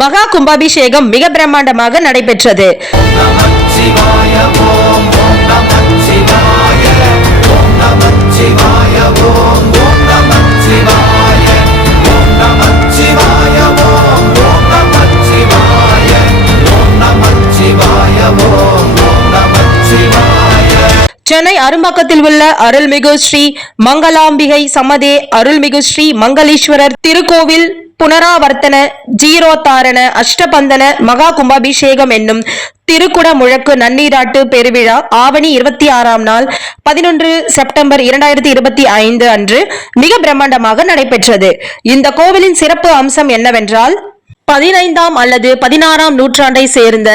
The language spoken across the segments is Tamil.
மகா கும்பாபிஷேகம் மிக பிரம்மாண்டமாக நடைபெற்றது. சென்னை அரும்பாக்கத்தில் உள்ள அருள்மிகு ஸ்ரீ மங்களாம்பிகை சமதே அருள்மிகு ஸ்ரீ மங்களீஸ்வரர் திருக்கோவில் புனராவர்த்தன ஜீரோத்தாரண அஷ்டபந்தன மகா கும்பாபிஷேகம் என்னும் திருக்குட முழக்கு நன்னீராட்டு பெருவிழா ஆவணி 26ஆம் நாள் 11 செப்டம்பர் 2025 அன்று மிக பிரம்மாண்டமாக நடைபெற்றது. இந்த கோவிலின் சிறப்பு அம்சம் என்னவென்றால் 15ஆம் அல்லது 16ஆம் நூற்றாண்டை சேர்ந்த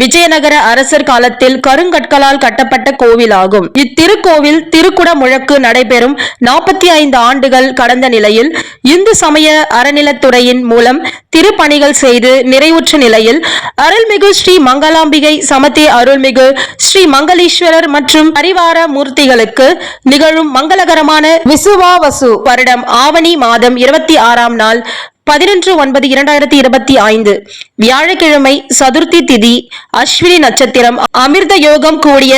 விஜயநகர அரசர் காலத்தில் கருங்கற்களால் கட்டப்பட்ட கோவிலாகும். இத்திருக்கோவில் திருக்குட முழக்கு நடைபெறும் 45 ஆண்டுகள் கடந்த நிலையில் இந்து சமய அறநிலத்துறையின் மூலம் திருப்பணிகள் செய்து நிறைவுற்ற நிலையில் அருள்மிகு ஸ்ரீ மங்களாம்பிகை சமதே அருள்மிகு ஸ்ரீ மங்களீஸ்வரர் மற்றும் பரிவார மூர்த்திகளுக்கு நிகழும் மங்களகரமான விசுவாவசு வருடம் ஆவணி மாதம் 26ஆம் நாள் 11/9/2025 வியாழக்கிழமை சதுர்த்தி திதி அஸ்வினி நட்சத்திரம் அமிர்த யோகம் கூடிய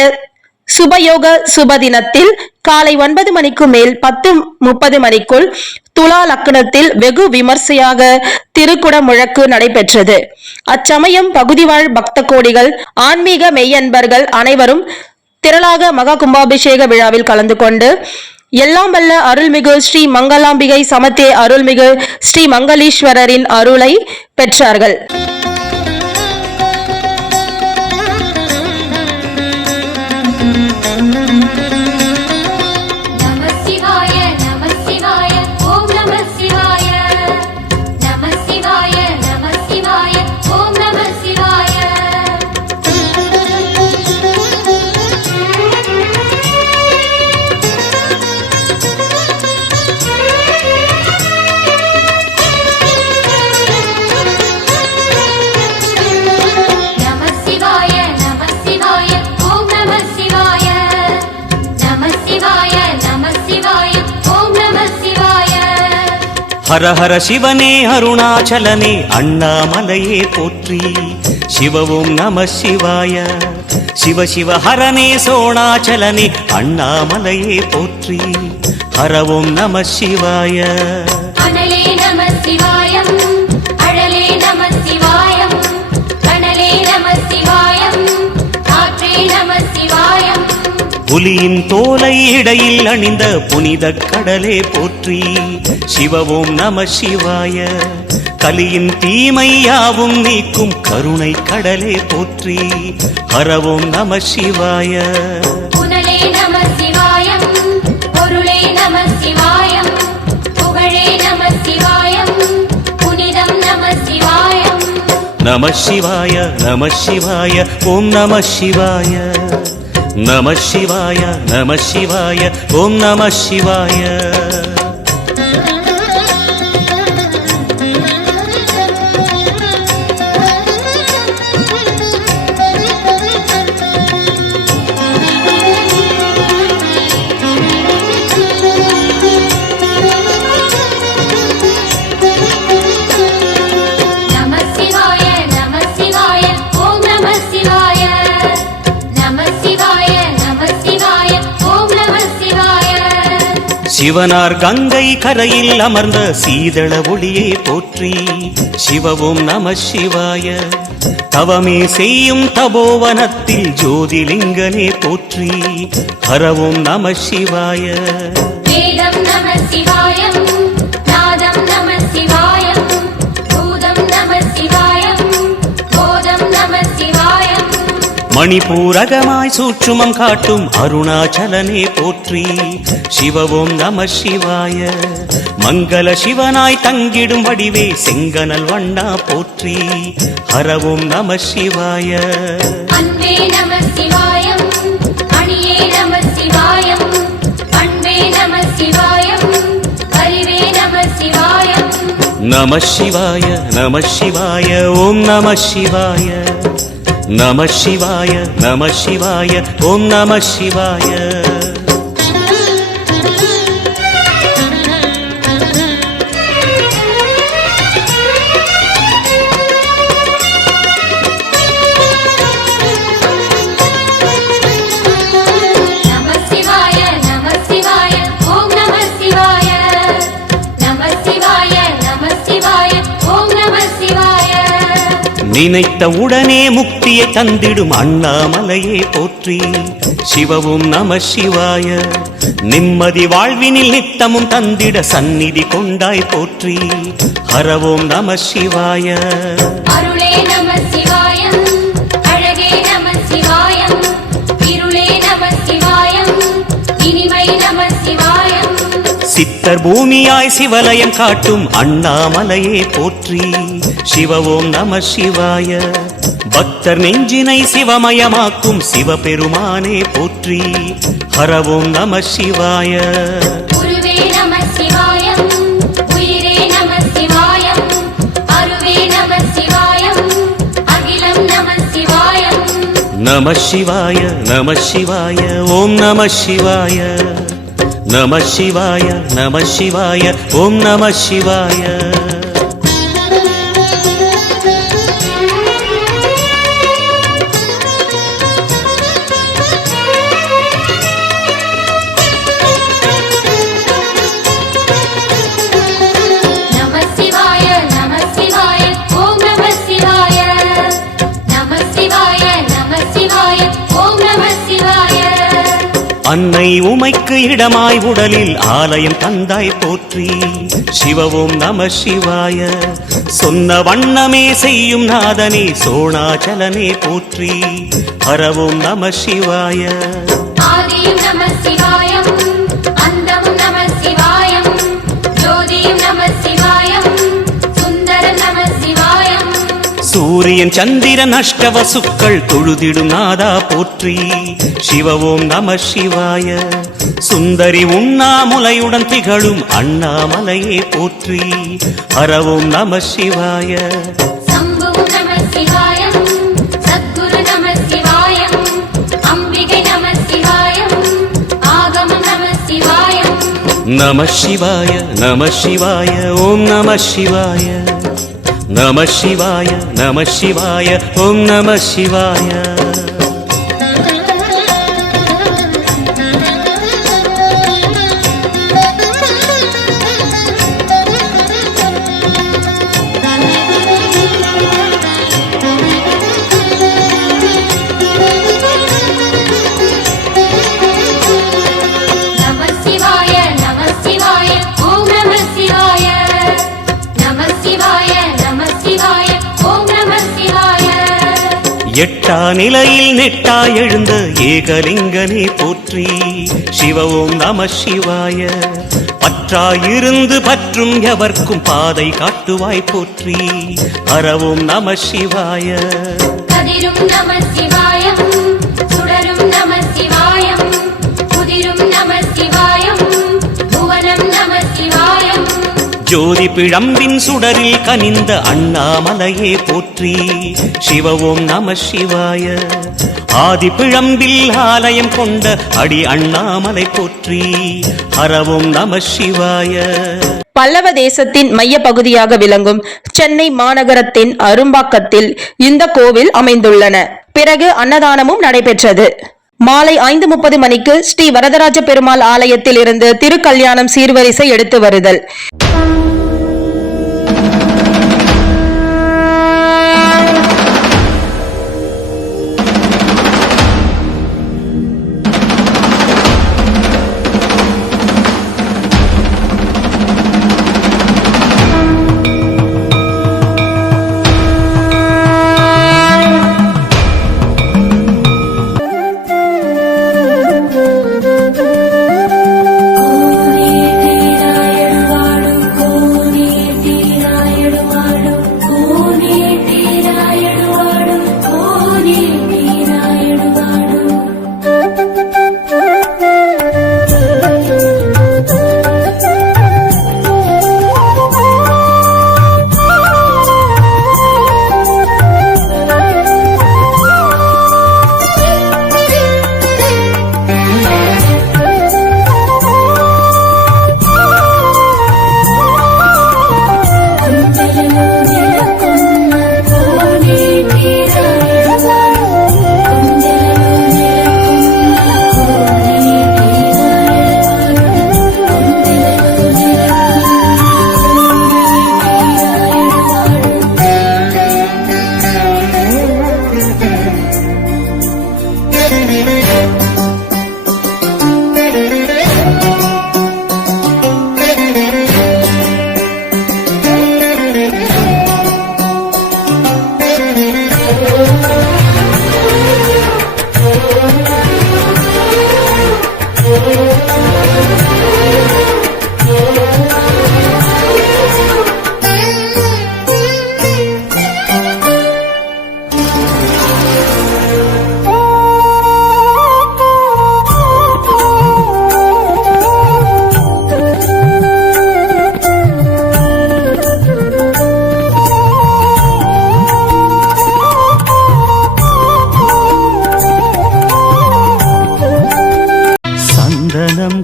சுபயோக சுப தினத்தில் காலை 9 மணிக்கு மேல் 10:30 மணிக்குள் துலா லக்னத்தில் வெகு விமர்சையாக திருக்குட முழக்கு நடைபெற்றது. அச்சமயம் பகுதிவாழ் பக்த கோடிகள் ஆன்மீக மெய்யன்பர்கள் அனைவரும் திரளாக மகா கும்பாபிஷேக விழாவில் கலந்து கொண்டு எல்லாம் வல்ல அருள்மிகு ஸ்ரீ மங்களாம்பிகை சமதே அருள்மிகு ஸ்ரீ மங்களீஸ்வரரின் அருளை பெற்றார்கள். ஹர ஹர சிவனே அருணாச்சலனே அண்ணாமலையே போற்றி சிவவும் நம சிவாய சிவ சிவ ஹரனே சோணாச்சலனே அண்ணாமலையே போற்றி ஹரவும் நம சிவாய அனலே நம சிவாயம் அழலே நம சிவாயம் கனலே நம சிவாயம் காற்றே நம சிவாயம் புலியின் தோலை இடையில் அணிந்த புனித கடலே போற்றி சிவவும் நம சிவாய கலியின் தீமையாவும் நீக்கும் கருணை கடலே போற்றி ஹரவும் நம சிவாய புனலே நம சிவாயம் பொருளே நம சிவாயம் புகழே நம சிவாயம் புனிதம் நம சிவாயம் நம சிவாய நம சிவாய ஓம் நம சிவாய நம சிவாய நம சிவாய ஓம் நம சிவாய சிவனார் கங்கை கரையில் அமர்ந்த சீதள ஒளியே போற்றி சிவவும் நம சிவாய தவமே செய்யும் தபோவனத்தில் ஜோதிலிங்கனே போற்றி ஹரவும் நம சிவாய வேதம் நம சிவாயம் நாதம் நம சிவாயம் பூதம் நம சிவாயம் போதம் நம சிவாயம் மணிபூரகமாய் சூற்றுமம் காட்டும் அருணாச்சலனே போற்றி சிவவும் நம சிவாய மங்கள சிவனாய் தங்கிடும் வடிவே செங்கனல் வண்ணா போற்றி ஹரவும் நம சிவாய அன்பே நம சிவாயம் அணியே நம சிவாயம் அன்பே நம சிவாயம் அறிவே நம சிவாயம் நம சிவாய நம சிவாய ஓம் நம சிவாய நம சிவாய நம சிவாய ஓம் நம சிவாய நினைத்த உடனே முக்தியை தந்திடும் அண்ணாமலையே போற்றி. சிவவும் நம சிவாய. நிம்மதி வாழ்வினில் நித்தமும் தந்திட சந்நிதி கொண்டாய் போற்றி. ஹரவோம் நம சிவாய. அருளே நம சிவாயம், அழகே நம சிவாயம், இருளே நம சிவாயம், இனிமை நம சிவாயம். சித்தர் பூமியாய் சிவலயம் காட்டும் அண்ணாமலையே போற்றி. சிவவோம் நம சிவாய. பக்தர் நெஞ்சினை சிவமயமாக்கும் சிவபெருமானே போற்றி. ஹரவோம் நம சிவாய. குருவே நம சிவாயம், உயிரே நம சிவாயம், அருவே நம சிவாயம், அகிலம் நம சிவாயம். நம சிவாய நம சிவாய ஓம் நம சிவாய. நம சிவாய நம சிவாய ஓம் நம சிவாய. நம சிவாய நம சிவாய ஓம் நம சிவாய. நம சிவாய நம சிவாய ஓம் நம சிவாய. அன்னை உமைக்கு இடமாய் உடலில் ஆலயம் தந்தாய் போற்றி. சிவவோம் நம சிவாய. சொன்ன வண்ணமே செய்யும் நாதனே சோணாச்சலனே போற்றி. ஹரவோம் நம சிவாய. ஆதியும் நம சிவாயம், அந்தமும் நம சிவாயம், ஜோதியும் நம சிவாயம், சுந்தரம் நம சிவாயம். சூரியன் சந்திரன் அஷ்டவசுக்கள் தொழுதிடும் நாதா போற்றி. சிவவோம் நம சிவாய. சுந்தரி உண்ணாமுலையுடன் திகழும் அண்ணாமலையே போற்றி. ஹரவோம் நம சிவாய. சம்புவும் நம சிவாயம், சத்குரு நம சிவாயம், அம்பிகை நம சிவாயம், ஆகமம் நம சிவாயம். நம சிவாய நம சிவாய ஓம் நம சிவாய. நம சிவாய நம சிவாய ஓம் நம சிவாய. நம சிவாய நம சிவாய ஓம் நம சிவாய. நம சிவாய நம சிவாய ஓம் நம சிவாய. எட்டா நிலையில் நெட்டா எழுந்த ஏகலிங்கனே போற்றி. சிவவோம் நம சிவாய. பற்றாயிருந்து பற்றும் எவர்க்கும் பாதை காட்டுவாய் போற்றி. ஹரவோம் நம சிவாய. கதிரும் நம சிவாயம், சுடரும் நம சிவாயம், குதிரும் நம சிவாயம், புவனம் நம சிவாயம். ஜோதி பிழம்பின் சுடரில் கனிந்த அண்ணாமலையே போற்றி. சிவவோம் நம சிவாய. ஆதி பிழம்பில் ஆலயம் கொண்ட அடி அண்ணாமலை போற்றி. ஹரவோம் நம சிவாய. பல்லவ தேசத்தின் மைய பகுதியாக விளங்கும் சென்னை மாநகரத்தின் அரும்பாக்கத்தில் இந்த கோவில் அமைந்துள்ளன. பிறகு அன்னதானமும் நடைபெற்றது. மாலை 5:30 மணிக்கு ஸ்ரீ வரதராஜ பெருமாள் ஆலயத்தில் இருந்து திருக்கல்யாணம் சீர்வரிசை எடுத்து வருதல். வாழும்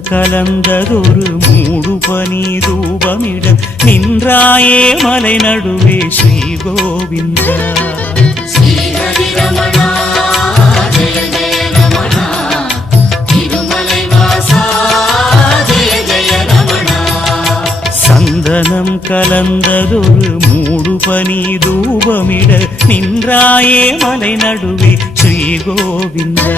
கலந்ததொரு மூடு பனி தூபமிட நின்றாயே மலை நடுவே ஸ்ரீ கோவிந்தா. ஸ்ரீஹரி ரமணா ஜெய ஜெய ரமணா திருமலை வாசா ஜெய ஜெய ரமணா. சந்தனம் கலந்ததொரு மூடு பனி தூபமிட நின்றாயே மலை நடுவே ஸ்ரீ கோவிந்தா.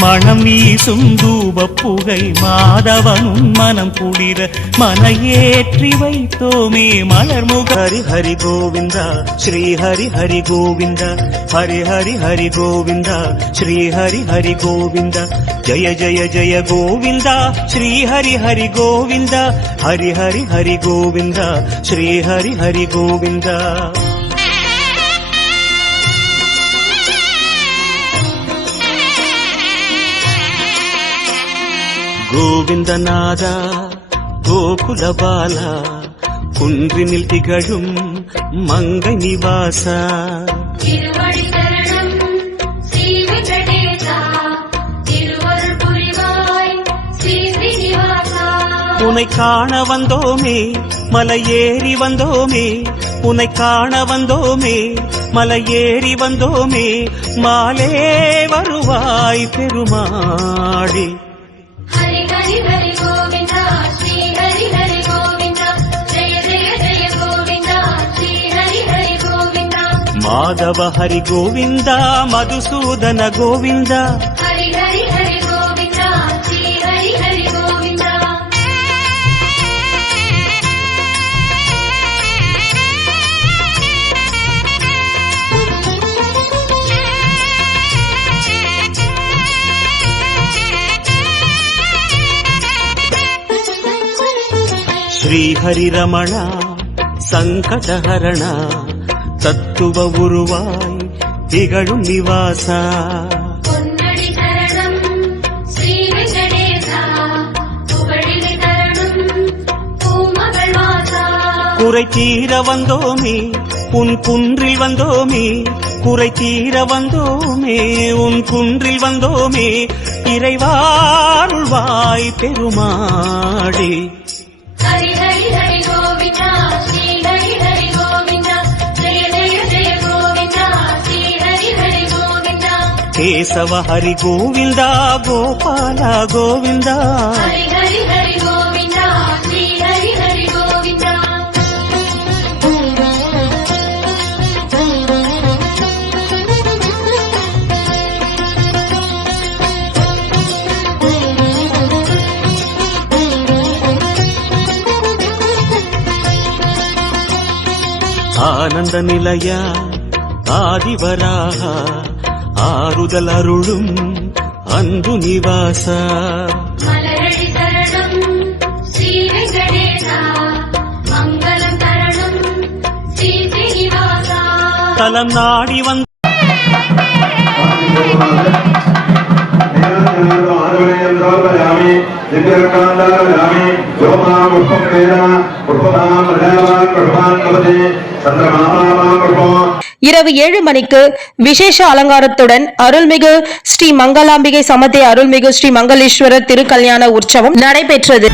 மணம் வீசும் தூப புகை மாதவனும் மனம் குளிர மனையேற்றி வைத்தோமே மலர்முக. ஹரி ஹரி கோவிந்தா ஸ்ரீ ஹரி ஹரி கோவிந்தா ஹரி ஹரி ஹரி கோவிந்தா ஸ்ரீ ஹரி ஹரி கோவிந்தா. ஜய ஜய ஜய கோவிந்தா ஸ்ரீ ஹரி ஹரி கோவிந்தா ஹரி ஹரி ஹரி கோவிந்தா ஸ்ரீ ஹரி ஹரி கோவிந்தா. கோவிந்தநாதா கோகுலபாலா குன்றினில் திகழும் மங்கை நிவாசா. திருவடி சரணம் ஸ்ரீ வெங்கடேசா திருவருள் புரிவாய் ஸ்ரீ ஸ்ரீனிவாசா. உனை காண வந்தோமே மலையேறி வந்தோமே உனை காண வந்தோமே மலையேறி வந்தோமே மாலே வருவாய் பெருமாளே. ஹரி ஹரி ஹரி கோவிந்தா ஸ்ரீ ஹரி ஹரி கோவிந்தா ஜெய ஜெய ஜெய கோவிந்தா ஸ்ரீ ஹரி ஹரி கோவிந்தா. மாதவ ஹரி கோவிந்தா மதுசூதன கோவிந்தா. ஹரி ஹரி ஹரி கோவிந்தா ஸ்ரீ ஹரி ஹரி கோவிந்தா. ஸ்ரீ ஹரி ரமணா சங்கடஹரணா தத்துவ உருவாய் திகழும் நிவாசா. பொன்னடி சரணம் ஸ்ரீ வெங்கடேசா புகழினை தரணும் பூமகள் வாசா. குறை தீர வந்தோமே உன் குன்றில் வந்தோமே குறை தீர வந்தோமே உன் குன்றில் வந்தோமே இறைவாருள்வாய் பெருமாளே. ஹரி ஹரி ஹரி கோவிந்தா ஸ்ரீ ஹரி ஹரி கோவிந்தா ஜெய ஜெய ஜெய கோவிந்தா ஸ்ரீ ஹரி ஹரி கோவிந்தா. கேசவ ஹரி கோவிந்தா கோபால கோவிந்தா. ஹரி ஹரி ஹரி கோவிந்தா ஸ்ரீ ஹரி ஹரி கோவிந்தா. ஆனந்த நிலையா ஆதிவராக ஆறுதல் அருளும் அன்பு நிவாசா. மலரடி சரணம் ஸ்ரீ வெங்கடேசா மங்களம் தரணும் ஸ்ரீ ஸ்ரீனிவாசா. தலம் நாடி வந்த இரவு 7 மணிக்கு விசேஷ அலங்காரத்துடன் அருள்மிகு ஸ்ரீ மங்களாம்பிகை சமதே அருள்மிகு ஸ்ரீ மங்களேஸ்வரர் திருக்கல்யாண உற்சவம் நடைபெற்றது.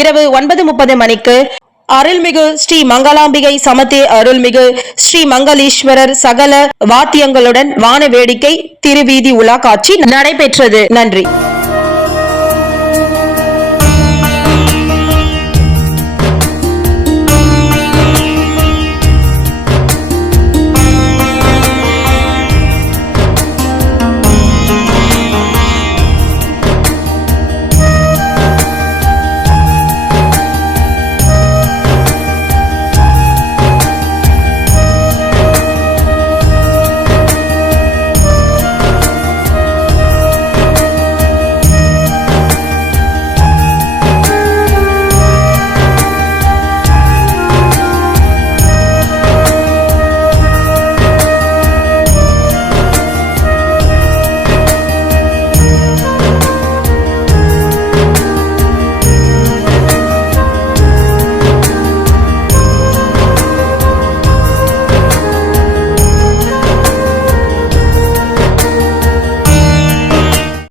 இரவு 9:30 மணிக்கு அருள்மிகு ஸ்ரீ மங்களாம்பிகை சமதே அருள்மிகு ஸ்ரீ மங்களீஸ்வரர் சகல வாத்தியங்களுடன் வான வேடிக்கை திருவீதி உலா காட்சி நடைபெற்றது. நன்றி.